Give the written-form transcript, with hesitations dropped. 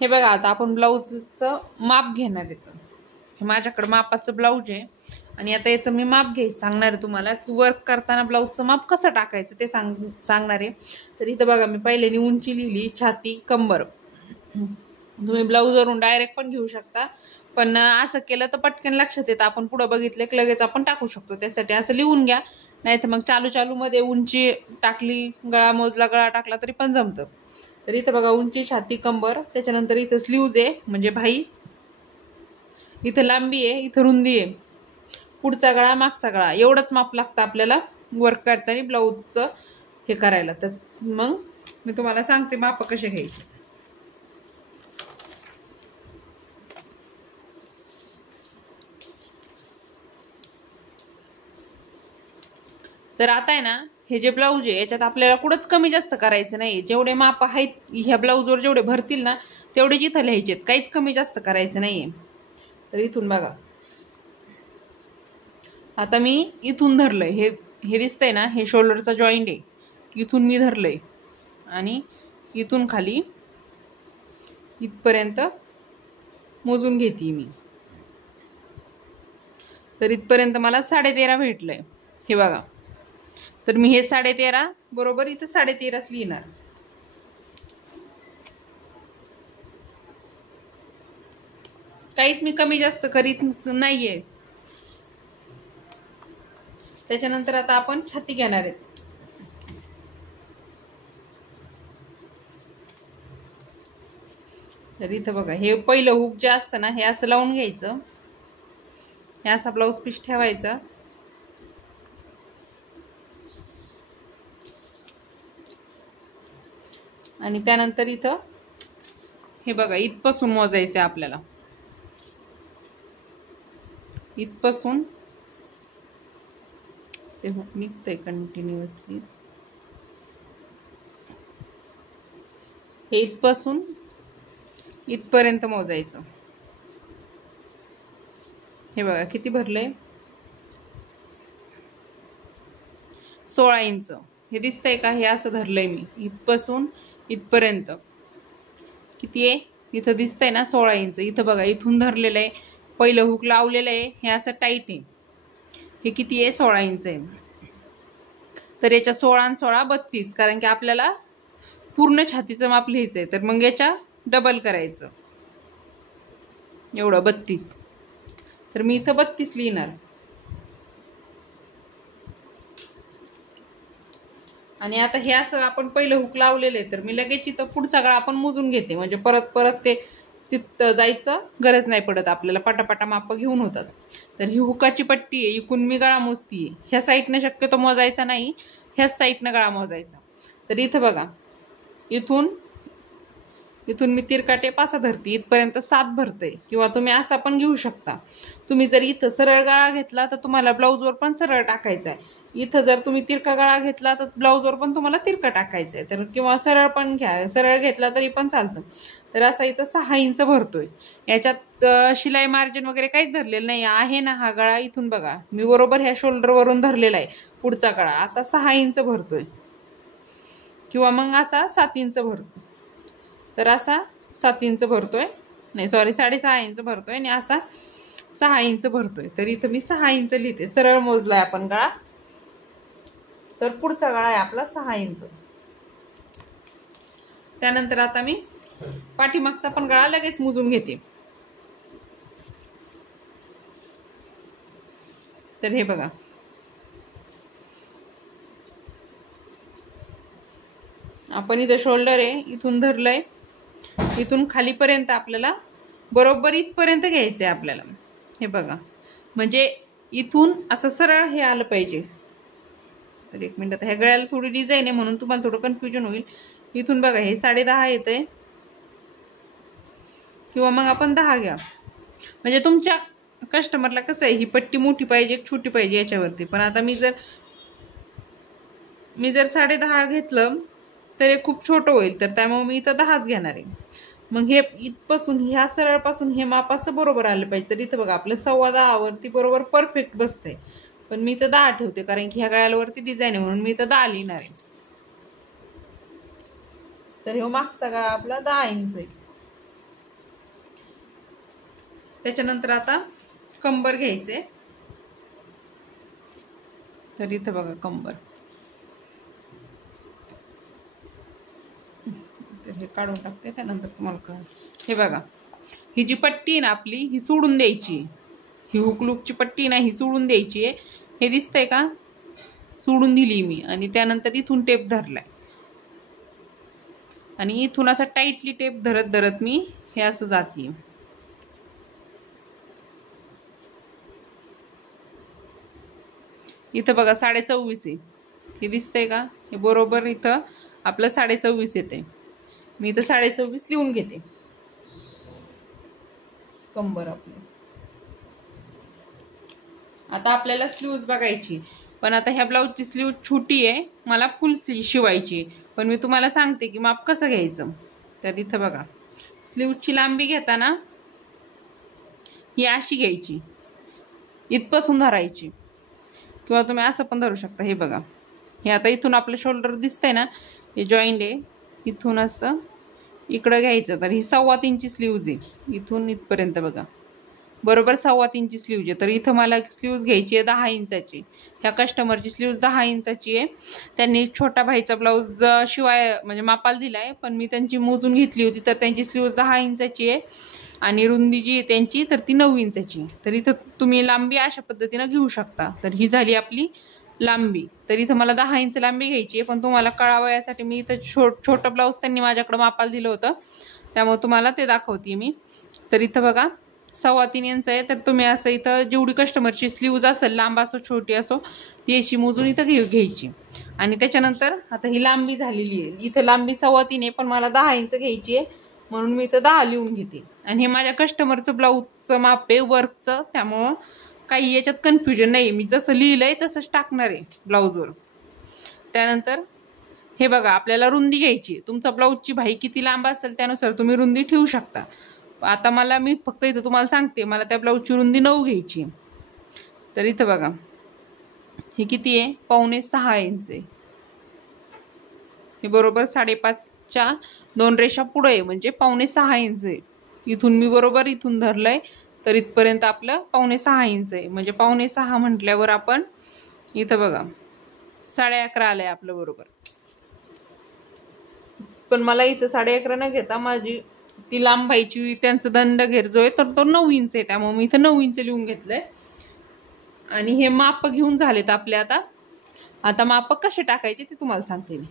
हे बघा आता आपण ब्लाऊजचं माप घेणार आहे. हे माझ्याकडे मापाचं ब्लाऊज आहे आणि आता याचं मी माप सांगणार आहे तुम्हाला की वर्क करताना ब्लाऊजचं माप कसं टाकायचं ते सांगणार आहे. तर इथं बघा मी पहिल्यानी उंची लिहिली, छाती, कंबर. तुम्ही ब्लाऊजवरून डायरेक्ट पण घेऊ शकता, पण असं केलं तर पटकन लक्षात येतं. आपण पुढं बघितलं की लगेच आपण टाकू शकतो. त्यासाठी असं लिहून घ्या, नाही तर मग चालू मध्ये उंची टाकली, गळा मोजला, गळा टाकला तरी पण जमतं. तर इथं बघा उंची, छाती, कंबर, त्याच्यानंतर इथं स्लीव्ज आहे म्हणजे भाई, इथं लांबी आहे, इथं रुंदी आहे, पुढचा गळा, मागचा गळा, एवढंच माप लागतं आपल्याला वर्क करताना ब्लाऊजचं हे करायला. तर मग मी तुम्हाला सांगते माप कसे घ्यायचे. तर आता आहे ना, हे जे ब्लाऊज आहे याच्यात आपल्याला कुठंच कमी जास्त करायचं नाही. जेवढे माप आहेत ह्या ब्लाऊजवर जेवढे भरतील ना तेवढेच इथं लिहायचे, काहीच कमी जास्त करायचं नाहीये. तर इथून बघा, आता मी इथून धरलंय, हे दिसतंय ना, हे शोल्डरचा जॉईंट आहे, इथून मी धरलंय आणि इथून खाली इथपर्यंत मोजून घेते मी. तर इथपर्यंत मला 13.5 भेटलंय. हे बघा, तर मी हे 13.5 बरोबर इथं 13.5 लिहिणार. काहीच मी कमी जास्त करीत नाहीये. त्याच्यानंतर आता आपण छाती घेणार आहे. तर इथं बघा, हे पहिलं हुक जे असतं ना हे असं लावून घ्यायचं, हे असा ब्लाऊज पीस ठेवायचा आणि त्यानंतर इथं हे बघा इथपासून मोजायचं आपल्याला, इथपासून ते हुक निघतंय कंटिन्युअसली, हे इथपासून इथपर्यंत मोजायचं. हे बघा किती भरलंय, 16 इंच. हे दिसतंय का, हे असं धरलंय मी इथपासून इथपर्यंत. किती आहे इथं दिसतंय ना, 16 इंच. इथं बघा इथून धरलेलं आहे, पहिलं हुक लावलेलं आहे, हे असं टाईट आहे. हे किती आहे, 16 इंच आहे. तर याच्या 16 आणि 16 32, कारण की आपल्याला पूर्ण छातीचं माप लिहायचंय. तर मग याच्या डबल करायचं, एवढं 32. तर मी इथं 32 लिहिणार. आणि आता हे असं आपण पहिलं हुक लावलेलं आहे, तर मी लगेच इथं पुढचा गळा आपण मोजून घेते, म्हणजे परत ते तिथं जायचं गरज नाही पडत आपल्याला, पटापटा माप घेऊन होतात. तर ही हुकाची पट्टी आहे, इकून मी गळा मोजतीये. ह्या साईडने शक्यतो मोजायचा नाही, ह्याच साईडनं गळा मोजायचा. तर इथं बघा, इथून मी तिरकाटे पासा धरते, इथपर्यंत 7 भरते, किंवा तुम्ही असा पण घेऊ शकता. तुम्ही जर इथं सरळ गळा घेतला तर तुम्हाला ब्लाऊजवर पण सरळ टाकायचा आहे. इथं जर तुम्ही तिरका गळा घेतला तर ब्लाऊजवर पण तुम्हाला तिरका टाकायचं आहे. तर किंवा सरळ पण घ्या, सरळ घेतला तरी पण चालतं. तर असा इथं 6 इंच भरतोय. याच्यात शिलाई मार्जिन वगैरे काहीच धरलेलं नाही आहे ना. हा गळा इथून बघा, मी बरोबर ह्या शोल्डरवरून धरलेला आहे. पुढचा गळा असा 6 इंच भरतोय, किंवा मग असा 7 इंच भरतो. तर असा 7 इंच भरतोय, नाही सॉरी 6.5 इंच भरतोय, आणि असा 6 इंच भरतोय. तर इथं मी 6 इंच लिहिते, सरळ मोजलाय आपण गळा. तर पुढचा गळा आहे आपला 6 इंच. त्यानंतर आता मी पाठीमागचा पण गळा लगेच मोजून घेते. तर हे बघा, आपण इथं शोल्डर आहे, इथून धरलंय, इथून खालीपर्यंत आपल्याला बरोबर इथपर्यंत घ्यायचं आहे आपल्याला. हे बघा, म्हणजे इथून असं सरळ हे आलं पाहिजे. तर एक मिनिट, ह्या गळ्याला थोडी डिझाईन आहे म्हणून तुम्हाला थोडं कन्फ्युजन होईल. इथून बघा हे 10.5 येतंय, किंवा मग आपण 10 घ्या. म्हणजे तुमच्या कस्टमरला कसं आहे, ही पट्टी मोठी पाहिजे छोटी पाहिजे याच्यावरती. पण आता मी जर 10.5 घेतलं तर हे खूप छोटं होईल, तर त्यामुळे मी इथं 10च घेणार आहे. मग हे इथपासून ह्या सरळपासून हे माप असं बरोबर आलं पाहिजे. तर इथं बघा आपलं 10.25 वरती बरोबर परफेक्ट बसतंय. पण मी इथं 10 ठेवते, कारण की ह्या गळ्यावरती डिझाईन आहे म्हणून मी इथं 10 लिहिणार आहे. तर हे मागचा गळा आपला 10 इंच आहे. त्याच्यानंतर आता कंबर घ्यायचे. तर इथं बघा कंबर, हे काढून टाकते त्यानंतर तुम्हाला कळेल. हे बघा, ही जी पट्टी ना आपली ही सोडून द्यायची, ही हुकलूकची पट्टी नाही ही सोडून द्यायची आहे. हे दिसतंय का, सोडून दिली मी आणि त्यानंतर इथून टेप धरलाय आणि इथून असं टाईटली टेप धरत धरत मी हे असं जाते. इथं बघा 24.5 आहे, हे दिसतंय का, हे बरोबर इथं आपलं 24.5 येते. मी इथं 24.5 लिहून घेते कंबर आपली. आता आपल्याला स्लीव्ज बघायची, पण आता ह्या ब्लाऊजची स्लीव छोटी आहे, मला फुल स्लीव शिवायची. पण मी तुम्हाला सांगते की माप कसं घ्यायचं. तर इथं बघा, स्लीवची लांबी घेताना ही अशी घ्यायची, इथपासून धरायची, किंवा तुम्ही असं पण धरू शकता. हे बघा, हे आता इथून आपलं शोल्डर दिसतंय ना, हे जॉईंट आहे, इथून असं इकडं घ्यायचं. तर ही 3.25 इंची स्लीव्ज आहे, इथून इथपर्यंत बघा, बरोबर 3.25 इंची स्लीव्ज आहे. तर इथं मला स्लीव्ज घ्यायची आहे 10 इंचाची. ह्या कस्टमरची स्लीव्ज 10 इंचाची आहे. त्यांनी छोटा भाईचा ब्लाऊज शिवाय म्हणजे मापाला दिला आहे, पण मी त्यांची मोजून घेतली होती. तर त्यांची स्लीव्ज 10 इंचाची आहे आणि रुंदी जी आहे त्यांची तर ती 9 इंचाची. तर इथं तुम्ही लांबी अशा पद्धतीनं घेऊ शकता. तर ही झाली आपली लांबी. तर इथं मला 10 इंच लांबी घ्यायची आहे, पण तुम्हाला कळावं यासाठी मी इथं छोटं ब्लाऊज त्यांनी माझ्याकडं मापाला दिलं होतं, त्यामुळे तुम्हाला ते दाखवते मी. तर इथं बघा 3.25 इंच आहे. तर तुम्ही असं इथं जेवढी कस्टमरची स्लीव्ज असेल, लांब असो छोटी असो, ती अशी मोजून इथं घ्यायची. आणि त्याच्यानंतर आता ही लांबी झालेली आहे, इथं लांबी 3.25 आहे, पण मला 10 इंच घ्यायची आहे, म्हणून मी इथं 10 लिहून घेते. आणि हे माझ्या कस्टमरचं ब्लाऊजचं माप आहे वर्कचं, त्यामुळं काही याच्यात कन्फ्युजन नाही. मी जसं लिहिलंय तसंच टाकणार आहे ब्लाऊजवर. त्यानंतर हे बघा, आपल्याला रुंदी घ्यायची. तुमचा ब्लाऊजची भाई किती लांब असेल त्यानुसार तुम्ही रुंदी ठेवू शकता. आता मी फक्त इथं तुम्हाला सांगते, मला त्या ब्लाऊजची रुंदी 9 घ्यायची. तर इथं बघा, हे किती आहे, 5.25 इंच आहे. हे बरोबर 5.5च्या 2 रेषा पुढे आहे, म्हणजे 5.25 इंच आहे. इथून मी बरोबर इथून धरलंय, तर इथपर्यंत आपलं 5.25 इंच आहे. म्हणजे 5.25 म्हटल्यावर आपण इथं बघा 11.5 आलंय आपलं बरोबर. पण मला इथं 11.5 न घेता माझी ती लांब व्हायची, त्यांचा दंड घेर जो आहे तर तो 9 इंच आहे, त्यामुळे मी इथं 9 इंच लिहून घेतलंय. आणि हे माप घेऊन झालेत आपले. आता माप कसे टाकायचे ते तुम्हाला सांगते मी.